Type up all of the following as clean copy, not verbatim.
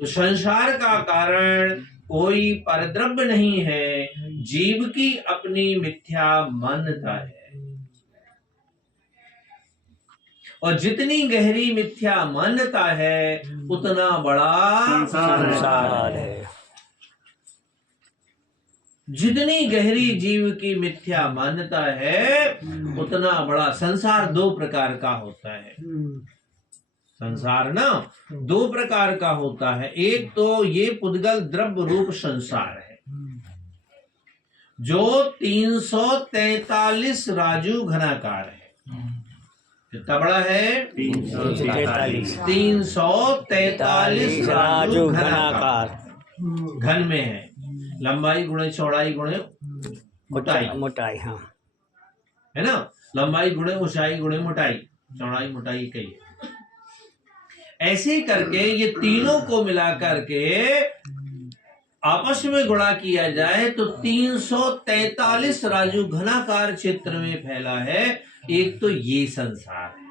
तो संसार का कारण कोई परद्रव्य नहीं है, जीव की अपनी मिथ्या मान्यता है। और जितनी गहरी मिथ्या मान्यता है उतना बड़ा संसार है। जितनी गहरी जीव की मिथ्या मान्यता है उतना बड़ा संसार। दो प्रकार का होता है संसार ना, दो प्रकार का होता है। एक तो ये पुद्गल द्रव्य रूप संसार है जो 343 राजू घनाकार है। कितना बड़ा है? 343 राजू घनाकार। घन में है, लंबाई गुणे चौड़ाई गुणे मोटाई हाँ है ना। लंबाई गुणे ऊंचाई गुणे मोटाई, चौड़ाई मोटाई कही है। ऐसे करके ये तीनों को मिला करके आपस में गुणा किया जाए तो 343 राजू घनाकार क्षेत्र में फैला है। एक तो ये संसार है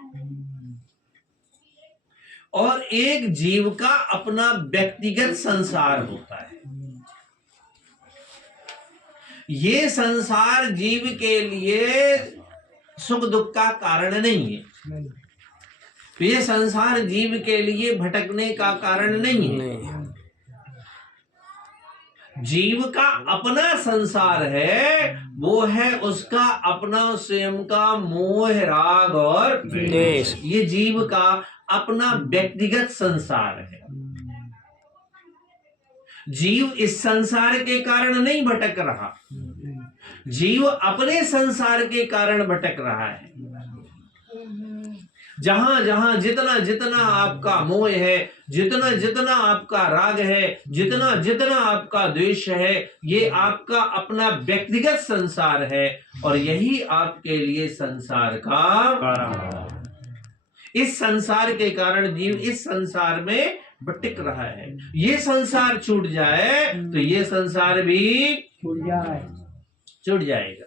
और एक जीव का अपना व्यक्तिगत संसार होता है। ये संसार जीव के लिए सुख दुख का कारण नहीं है। ये संसार जीव के लिए भटकने का कारण नहीं है। जीव का अपना संसार है, वो है उसका अपना स्वयं का मोह राग और द्वेष। ये जीव का अपना व्यक्तिगत संसार है। जीव इस संसार के कारण नहीं भटक रहा, जीव अपने संसार के कारण भटक रहा है। जहां जहां जितना जितना आपका मोह है, जितना जितना आपका राग है, जितना जितना आपका द्वेष है, ये आपका अपना व्यक्तिगत संसार है और यही आपके लिए संसार का इस संसार के कारण जीव इस संसार में भटक रहा है। ये संसार छूट जाए तो ये संसार भी छूट जाएगा।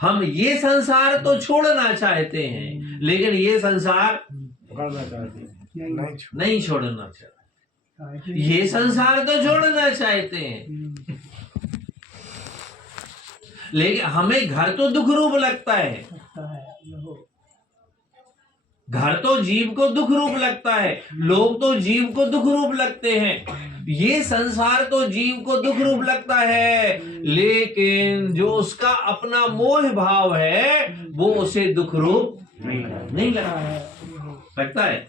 हम ये संसार तो छोड़ना चाहते हैं लेकिन ये संसार नहीं छोड़ना चाहते। ये संसार तो छोड़ना चाहते हैं लेकिन हमें घर तो दुख रूप लगता है। घर तो जीव को दुख रूप लगता है, लोग तो जीव को दुख रूप लगते हैं, ये संसार तो जीव को दुख रूप लगता है, लेकिन जो उसका अपना मोह भाव है वो उसे दुख रूप नहीं लगता है।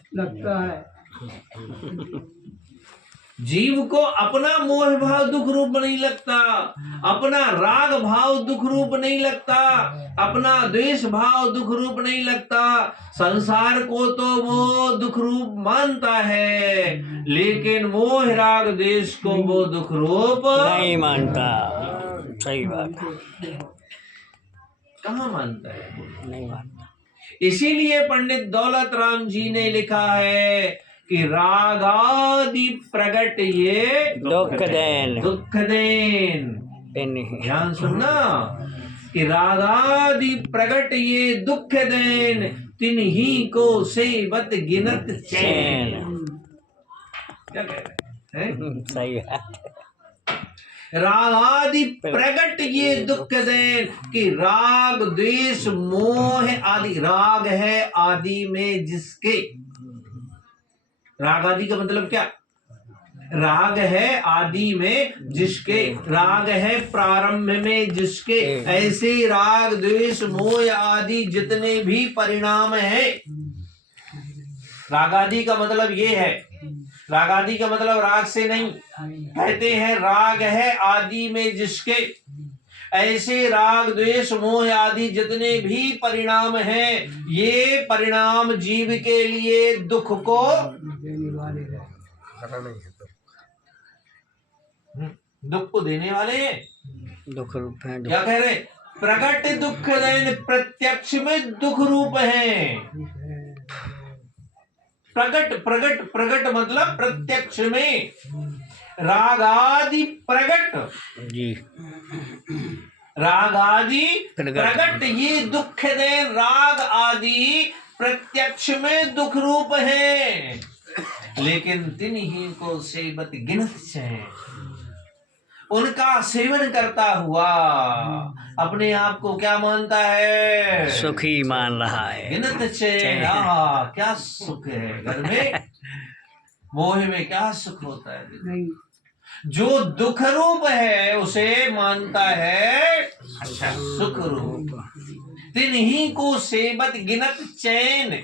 जीव को अपना मोह भाव दुख रूप नहीं लगता, अपना राग भाव दुख रूप नहीं लगता, अपना द्वेष भाव दुख रूप नहीं लगता। संसार को तो वो दुख रूप मानता है लेकिन मोह राग द्वेष को वो दुख रूप नहीं मानता। सही बात। कहाँ मानता है? नहीं मानता। इसीलिए पंडित दौलत राम जी ने लिखा है कि रागादि प्रगट ये दुख देन। ध्यान सुनना कि रागादि प्रगट ये दुख देन, तिन्ही को सेवत गिनत चैन। क्या कह रहे हैं? सही है। रागादि प्रगट ये दुख देन कि राग द्वेष मोह आदि, राग है आदि में जिसके, राग आदि का मतलब क्या? राग है आदि में जिसके, राग है प्रारंभ में जिसके, ऐसे राग द्वेष मोह आदि जितने भी परिणाम है। राग आदि का मतलब ये है, राग आदि का मतलब राग से नहीं, कहते हैं राग है आदि में जिसके, ऐसे राग द्वेष मोह आदि जितने भी परिणाम हैं, ये परिणाम जीव के लिए दुख को दुख को देने वाले दुख रूप है। क्या कह रहे? प्रकट दुख देन, प्रत्यक्ष में दुख रूप है। प्रकट प्रकट प्रकट मतलब प्रत्यक्ष में। राग आदि प्रकट जी, राग आदि प्रकट ये दुख देन, राग आदि प्रत्यक्ष में दुख रूप है। लेकिन तिन्हीं को सेवत गिनत चैन, उनका सेवन करता हुआ अपने आप को क्या मानता है? सुखी मान रहा है। गिनत चैन, क्या सुख है घर में, मोह में क्या सुख होता है। जो दुख रूप है उसे मानता है अच्छा सुख रूप। तिन्हीं को सेवत गिनत चैन,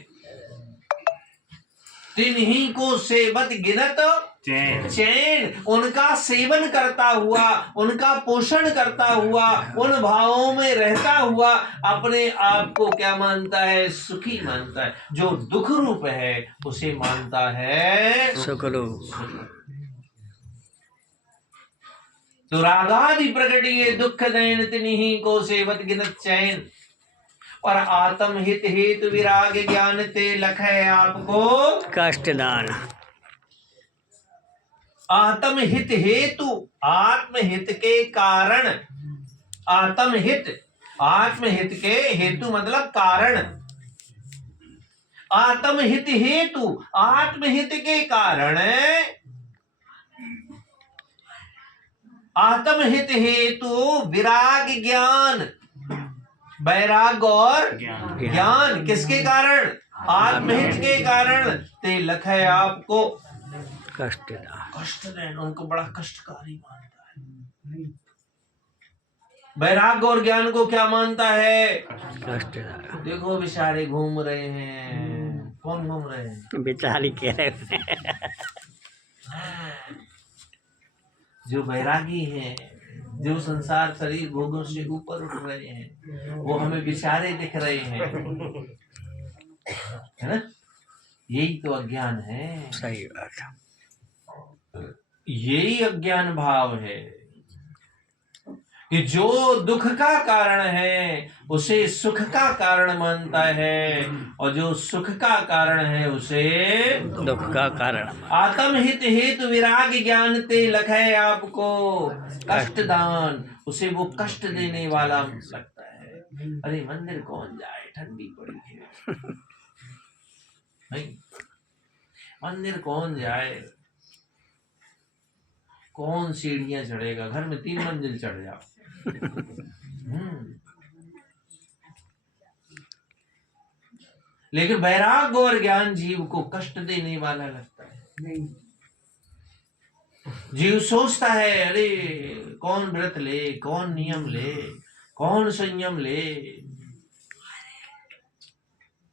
तिन्हीं को सेवत गिनत चैन, उनका सेवन करता हुआ, उनका पोषण करता हुआ, उन भावों में रहता हुआ अपने आप को क्या मानता है? सुखी मानता है। जो दुख रूप है उसे मानता है सुख रूप। तो रागादि प्रकटिए दुख दैन, तिन्हीं को सेवत गिनत चैन, और आत्म हित हेतु विराग ज्ञान ते लखै आपको कष्ट दान। आत्महित हेतु, आत्महित के कारण, आत्महित, आत्महित के हेतु मतलब कारण, आत्महित हेतु, आत्महित के कारण, आत्महित हेतु विराग ज्ञान, वैराग और ज्ञान किसके कारण? आत्महित के कारण। ते लखै आपको कष्ट दान। कष्ट देन, उनको बड़ा कष्टकारी मानता है। वैराग्य और ज्ञान को क्या मानता है? कष्ट दान। देखो बेचारे घूम रहे हैं, कौन घूम रहे हैं? बेचारी कह रहे जो वैरागी हैं, जो संसार शरीर भोगों से ऊपर उठ रहे हैं, वो हमें बेचारे दिख रहे हैं, है ना? यही तो अज्ञान है। सही बात। यही अज्ञान भाव है कि जो दुख का कारण है उसे सुख का कारण मानता है, और जो सुख का कारण है उसे दुख का कारण। आत्महित हेतु विराग ज्ञान ते लखै आपको कष्ट दान, उसे वो कष्ट देने वाला लगता है। अरे मंदिर कौन जाए, ठंडी पड़ी है, नहीं मंदिर कौन जाए, कौन सीढ़ियां चढ़ेगा, घर में 3 मंजिल चढ़ जाओ। लेकिन वैराग्य और ज्ञान जीव को कष्ट देने वाला लगता है। जीव सोचता है अरे कौन व्रत ले, कौन नियम ले, कौन संयम ले।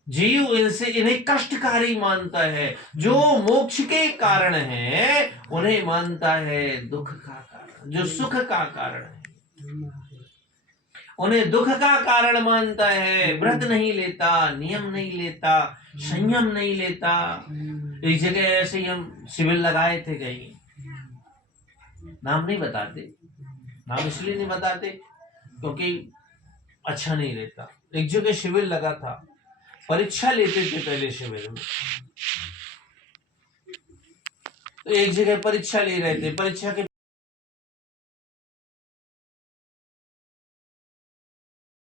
जीव इन्हें कष्टकारी मानता है। जो मोक्ष के कारण है उन्हें मानता है दुख का कारण। जो सुख का कारण है उन्हें दुख का कारण मानता है। व्रत नहीं लेता, नियम नहीं लेता, संयम नहीं लेता। एक जगह ऐसे ही हम शिविर लगाए थे, कहीं नाम नहीं बताते, नाम इसलिए नहीं बताते क्योंकि अच्छा नहीं रहता। एक जगह शिविर लगा था, परीक्षा लेते थे पहले शिविर में। तो एक जगह परीक्षा ले रहे थे, परीक्षा के